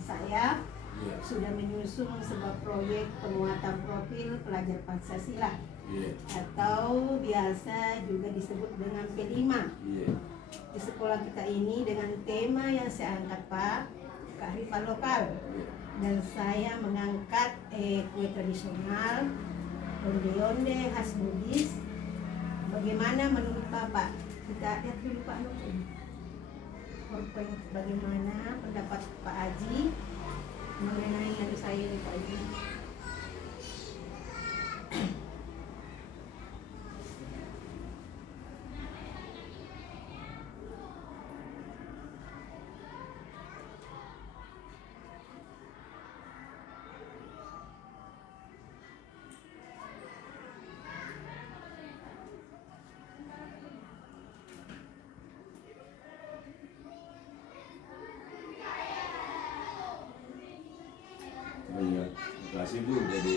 saya sudah menyusun sebuah proyek penguatan profil pelajar Pancasila atau biasa juga disebut dengan P5 di sekolah kita ini, dengan tema yang saya angkat Pak, kearifan lokal, dan saya mengangkat kue tradisional onde-onde khas Bugis. Bagaimana menurut Bapak? Kita lihat dulu Pak Nukun. Bagaimana pendapat Pak Haji mengenai yang saya ini Pak Haji? Terima kasih Bu. Jadi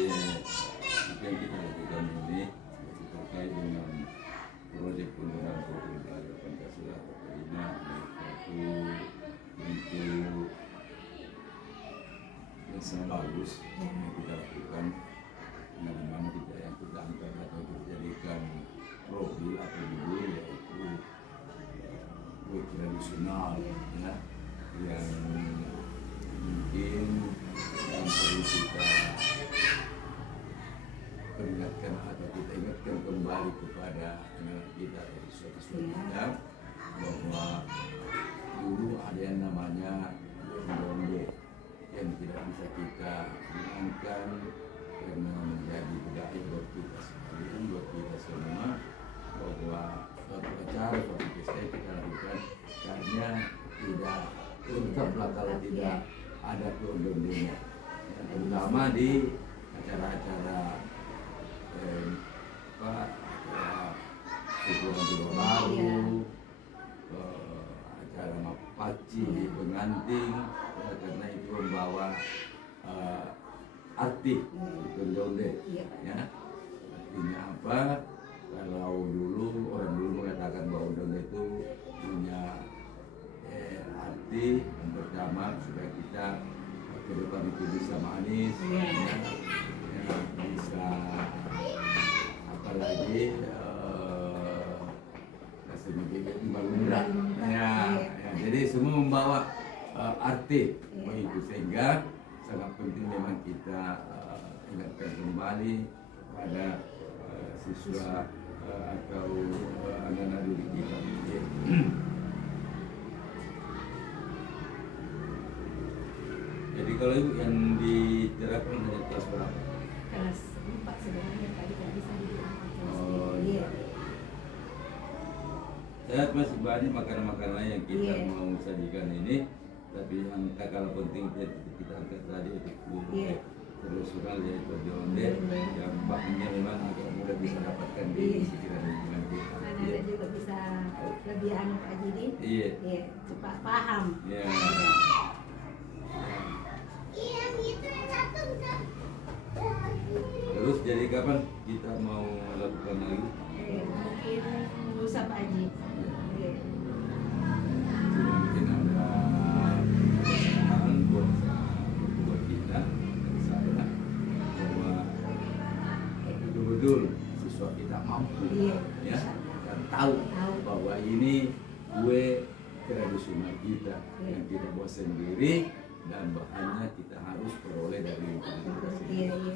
apa yang kita lakukan ini terkait dengan proyek penurunan profil pelajar Pancasila atau P5 untuk yang sangat bagus yang kita lakukan. Bagaimana kita yang kita angkat atau kita jadikan profil atau judul yaitu kue tradisional ya, yang mungkin yang perlu kita peringatkan atau kita ingatkan kembali kepada anak kita atau siswa-siswa kita bahwa dulu ada yang namanya onde-onde yang tidak bisa kita hilangkan karena menjadi budaya buat kita sekalian, buat kita semua, bahwa suatu acara, suatu pesta yang kita lakukan karena tidak lengkaplah kalau tidak ada onde-ondenya, terutama di acara-acara syukuran Tua Baru, acara mapaci, pengantin, karena itu membawa arti onde-onde ya. Artinya apa? Kalau orang dulu mengatakan bahwa onde-onde itu punya arti yang pertama supaya kita ke depan itu bisa manis, ya, bisa apalagi rasanya timbal murah, ya, jadi semua membawa arti begitu, sehingga sangat penting memang kita ingatkan kembali pada siswa atau anak-anak didik kita. Jadi kalau yang diterapkan hanya kelas berapa? Kelas 4 sebenarnya tadi tidak bisa dibilang. Oh iya. Ya, masih banyak makanan-makanan lain yang kita mau sajikan ini, tapi yang kalau penting kita angkat tadi itu kue tradisional yaitu onde-onde yang bahannya memang agak mudah bisa dapatkan di sekitar lingkungan kita. Anak-anak juga bisa lebih Pak Haji, cepat paham. Iya. Terus jadi kapan kita mau lakukan lagi? Mungkin lusa Pak Haji. Mungkin ada pesanan buat kita dan saya bahwa betul-betul siswa kita mampu ya, dan tahu bahwa ini kue tradisional kita yang kita buat sendiri dan bahannya kita harus peroleh dari lingkungan kita sendiri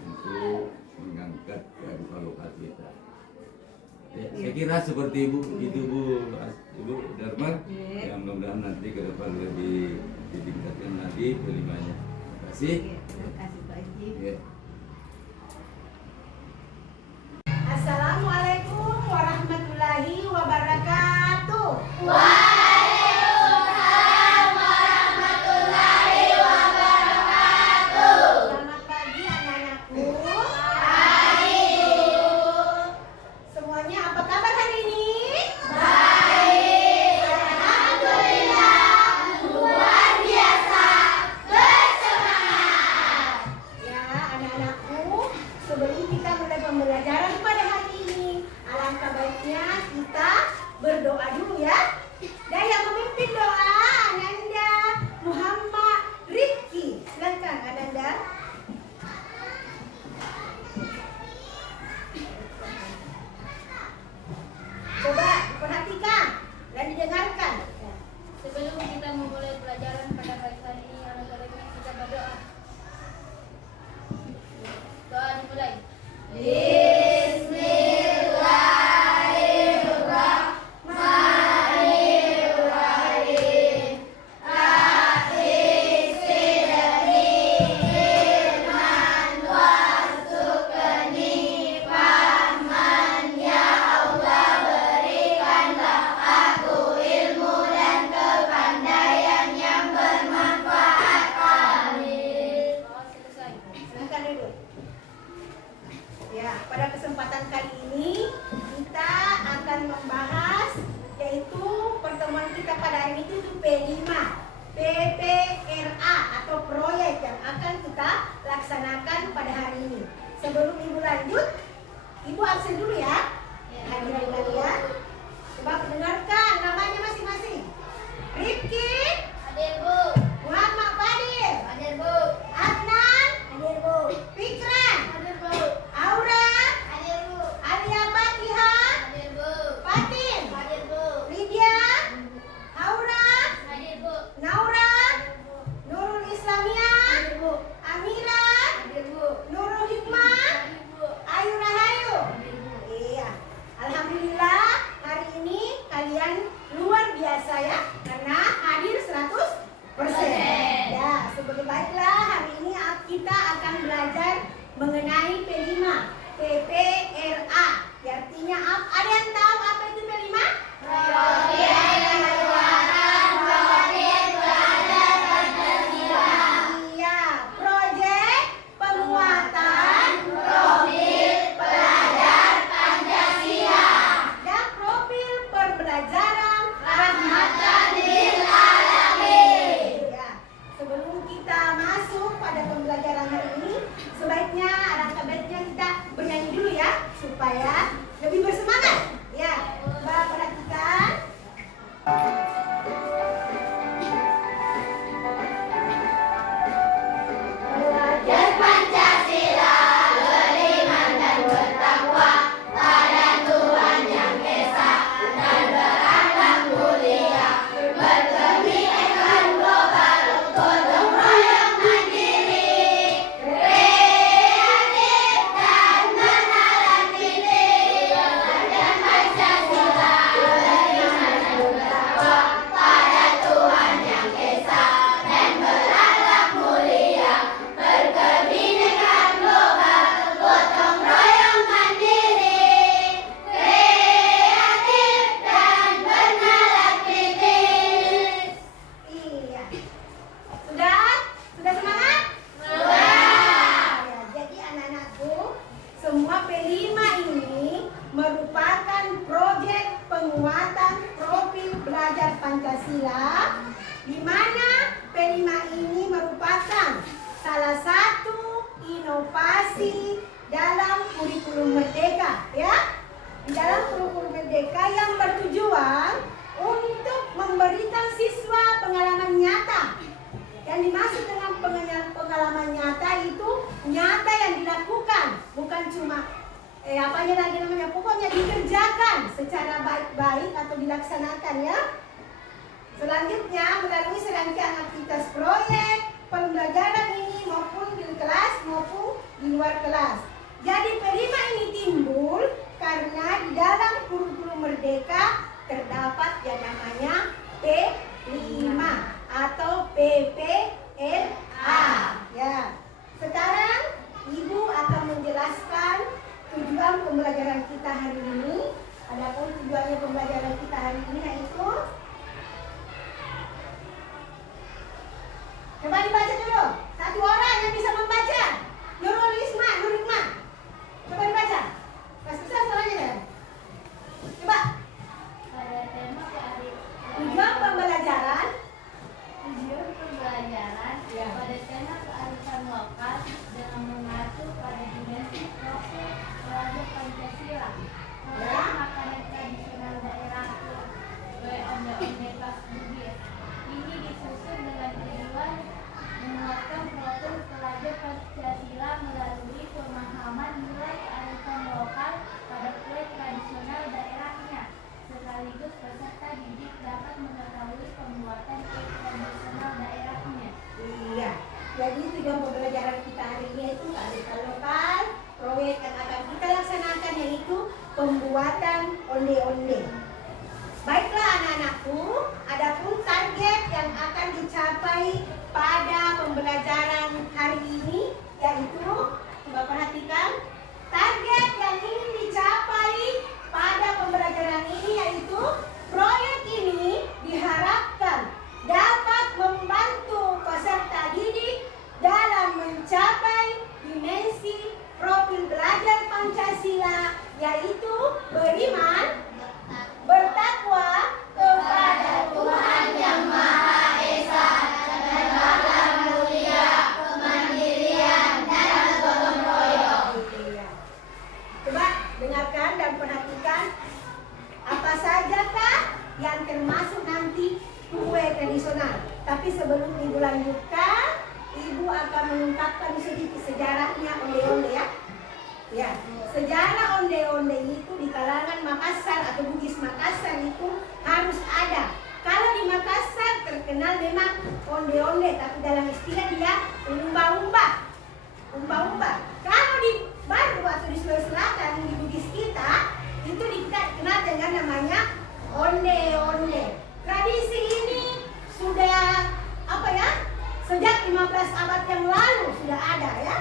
untuk mengangkat kearifan lokal kita. Ya, saya kira seperti itu Bu Dharma, yang mudah-mudahan nanti ke depan lebih ditingkatkan lagi P5-nya. Terima kasih. Terima kasih Pak Haji. Assalamualaikum warahmatullahi wabarakatuh. Selamat pagi anak-anakku. Semuanya apa kabar hari ini? Baik. Alhamdulillah. Luar biasa. Bersemangat. Ya, anak-anak. dimaksud dengan pengalaman nyata itu nyata yang dilakukan, bukan cuma apanya lagi namanya, pokoknya dikerjakan secara baik-baik atau dilaksanakan ya. Selanjutnya melalui serangkaian aktivitas proyek pembelajaran ini maupun di kelas maupun di luar kelas. Jadi P5 ini timbul karena di dalam kurikulum Merdeka terdapat yang namanya P5 atau PPLA. Ya. Sekarang Ibu akan menjelaskan tujuan pembelajaran kita hari ini. Adapun tujuannya pembelajaran kita hari ini yaitu, coba dibaca dulu. Satu orang yang bisa membaca. Nurul Hikmah. Coba dibaca. Mas susah soalnya kan? Coba. Pada tema Tujuan pembelajaran. ya. Pada tema kearifan lokal dengan mengacu pada dimensi profil pelajar Pancasila. Mulai makanan tradisional daerah ke onde-onde khas Bugis. Ini disusun dengan tujuan menguatkan profil pelajar Pancasila melalui pemahaman nilai kearifan lokal pada kue tradisional daerahnya. Sekaligus peserta didik dapat mengetahui pembuatan kue tradisional daerahnya. Iya. Jadi tujuan pembelajaran kita hari ini itu kearifan lokal. Proyek yang akan kita laksanakan yaitu pembuatan onde-onde. Baiklah anak-anakku, adapun target yang akan dicapai pada pembelajaran hari ini yaitu, coba perhatikan, target yang ingin dicapai pada pembelajaran ini yaitu proyek ini diharapkan dapat membantu peserta didik dalam mencapai dimensi profil belajar Pancasila yaitu beriman, bertakwa kepada Tuhan Yang Maha Esa, dan dalam mulia kemandirian dan gotong royong. Coba dengarkan dan perhatikan apa sajakah yang termasuk nanti kue tradisional. Tapi sebelum Ibu lanjutkan, Ibu akan mengungkapkan sedikit sejarahnya onde-onde ya. Ya, sejarah onde-onde itu di kalangan Makassar atau Bugis Makassar itu harus ada. Kalau di Makassar terkenal memang onde-onde, tapi dalam istilah dia umba-umba. Kalau di Bandung atau di Sulawesi Selatan di Bugis kita itu dikenal dengan namanya onde-onde. Tradisi ini sudah sejak 15 abad yang lalu sudah ada ya.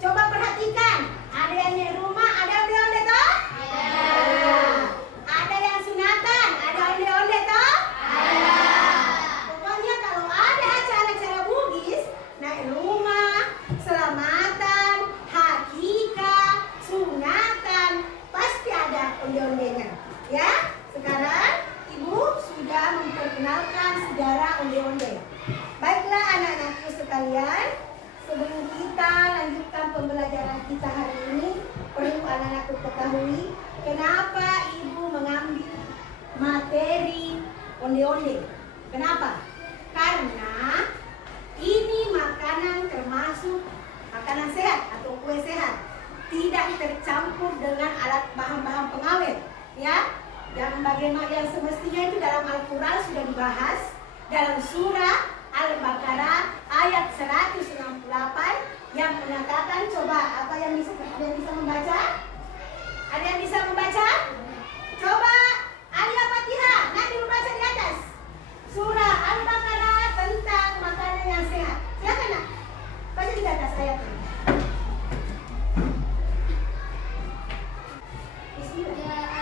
Coba perhatikan, ada yang di rumah, ada onde-onde toh? Ada. Ada yang sunatan, ada onde-onde toh? Ada. Pokoknya kalau ada acara-acara Bugis, naik rumah, selamatan, hakikah, sunatan, pasti ada onde-ondenya. Ya, sekarang Ibu sudah memperkenalkan sejarah onde-onde. Baiklah anak-anakku sekalian, sebelum kita lanjutkan pembelajaran kita hari ini, perlu anak-anakku ketahui kenapa Ibu mengambil materi onde-onde. Kenapa? Karena ini makanan termasuk makanan sehat atau kue sehat, tidak tercampur dengan alat bahan-bahan pengawet, ya. Dan bagaimana yang semestinya itu dalam Al-Quran sudah dibahas dalam surah Al-Baqarah ayat 168 yang menyatakan, coba ada yang bisa membaca? Ada yang bisa membaca? Coba Al-Fatihah, nanti membaca di atas. Surah Al-Baqarah tentang makanan yang sehat. Silakan nak, baca di atas ayatnya. Bismillah.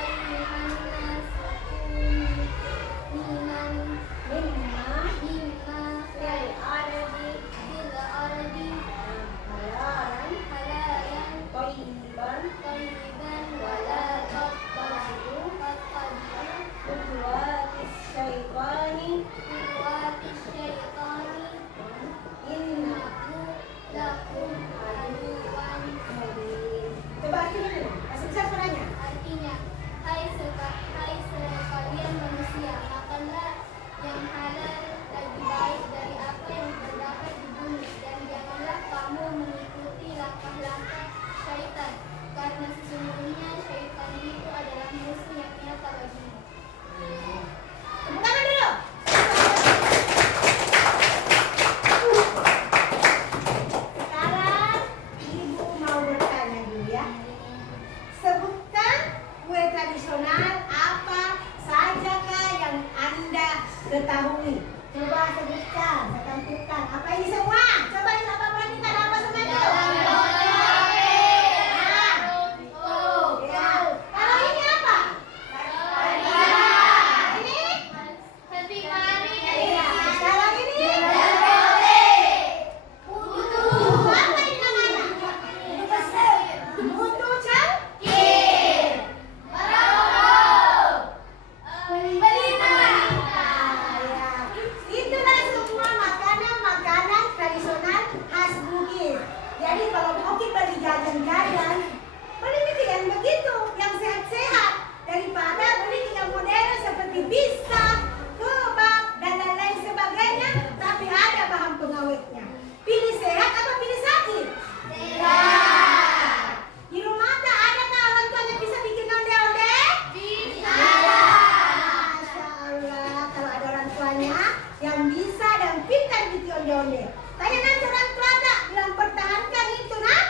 Tanya nanti orang tua tak bilang pertahankan itu nak.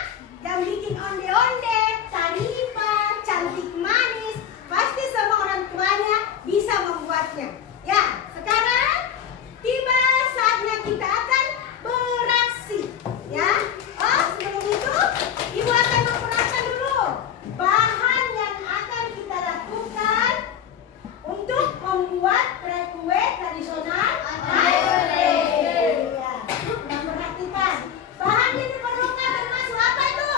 Yang bikin onde-onde, taripan, cantik manis, pasti semua orang tuanya bisa membuatnya. Ya, sekarang tiba saatnya kita akan beraksi. Ya, oh sebelum itu ibu akan memperkenalkan dulu bahan yang akan kita lakukan untuk membuat kue tradisional. Ya, dan perhatikan bahan yang diperlukan termasuk apa itu?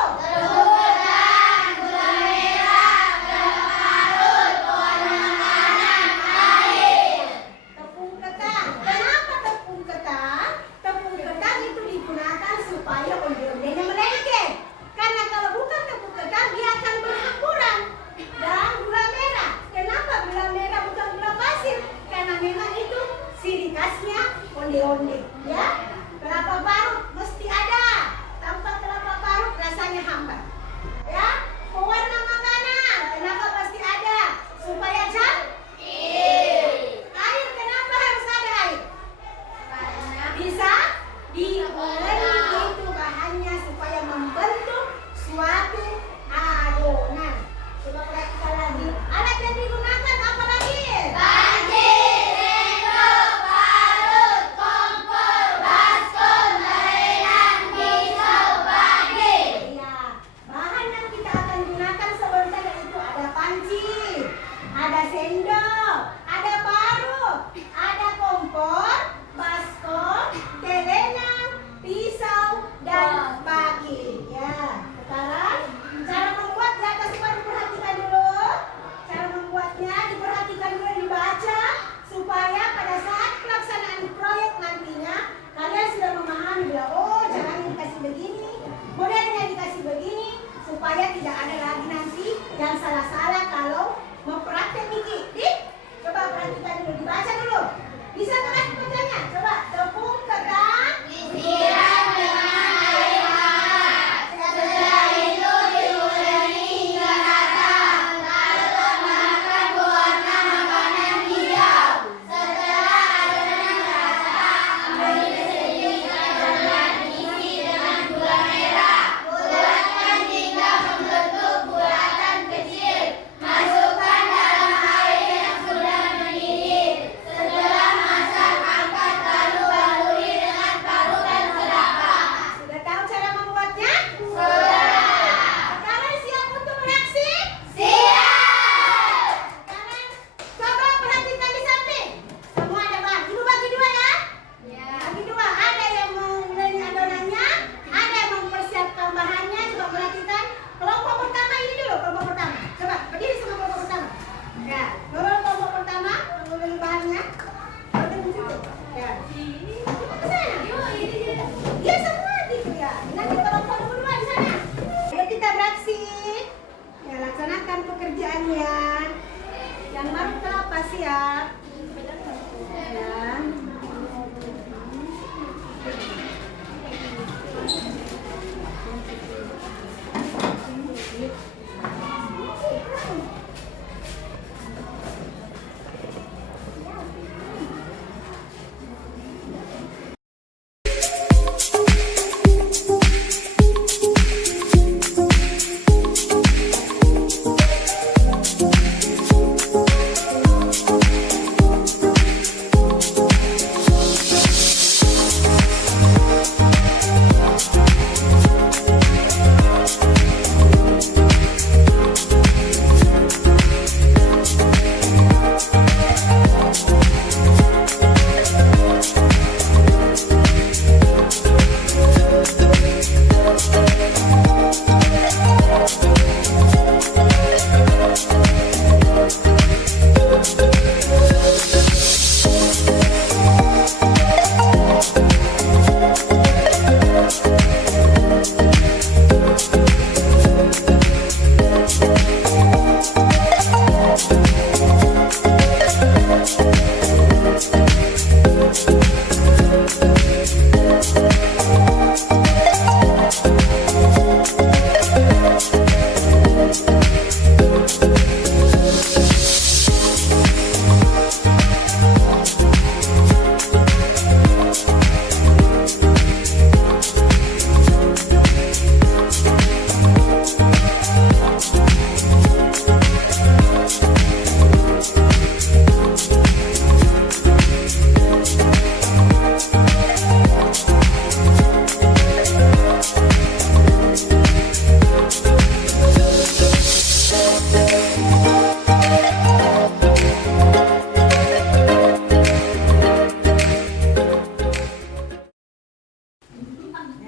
Tepung ketan. Kenapa tepung ketan? Tepung ketan itu digunakan supaya onde-ondenya melengket. Karena kalau bukan tepung ketan dia akan berhamburan. Dan gula merah. Kenapa gula merah bukan gula pasir? Karena memang itu ciri khasnya onde-onde. Ya, kelapa parut mesti ada. Tanpa kelapa parut rasanya hambar. Ya, pewarna makanan. Kenapa pasti ada? Supaya cantik. Air, kenapa harus ada air? Bisa diolah itu bahannya supaya membentuk suatu adonan. Coba perhatikan lagi. Alat yang digunakan apa lagi? Iya, bahan yang kita akan gunakan sebentar itu ada panci, ada sendok, ada parut, ada kompor, baskom, telenang, pisau, dan baki. Ya, sekarang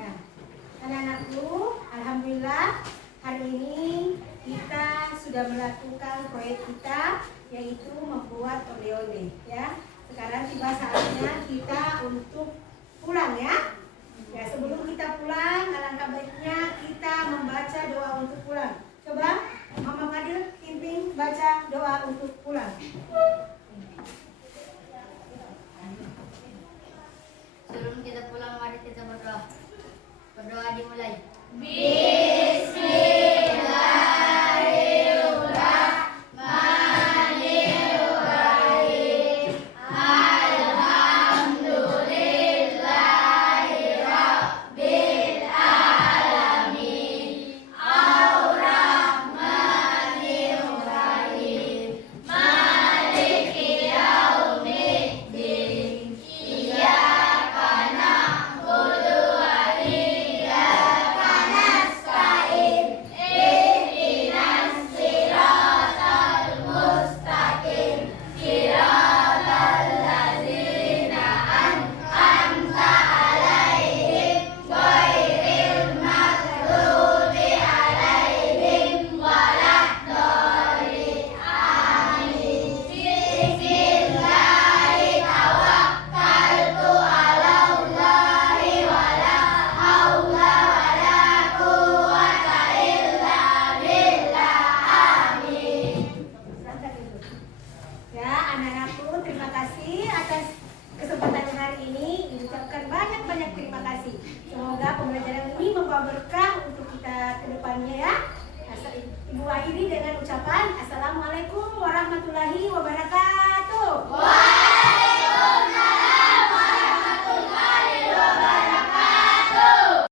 Ya, anak-anakku, alhamdulillah hari ini kita sudah melakukan proyek kita yaitu membuat oleh-oleh ya. Sekarang tiba saatnya kita untuk pulang ya. Ya, sebelum kita pulang, alangkah baiknya kita membaca doa untuk pulang. Coba Mama Fadil pimpin baca doa untuk pulang. Sebelum kita pulang, mari kita berdoa. Berdoa dimulai. Ya, anak-anakku, terima kasih atas kesempatan hari ini. Diucapkan banyak-banyak terima kasih. Semoga pembelajaran ini membawa berkah untuk kita ke depannya ya. Ibu akhiri dengan ucapan Assalamualaikum warahmatullahi wabarakatuh.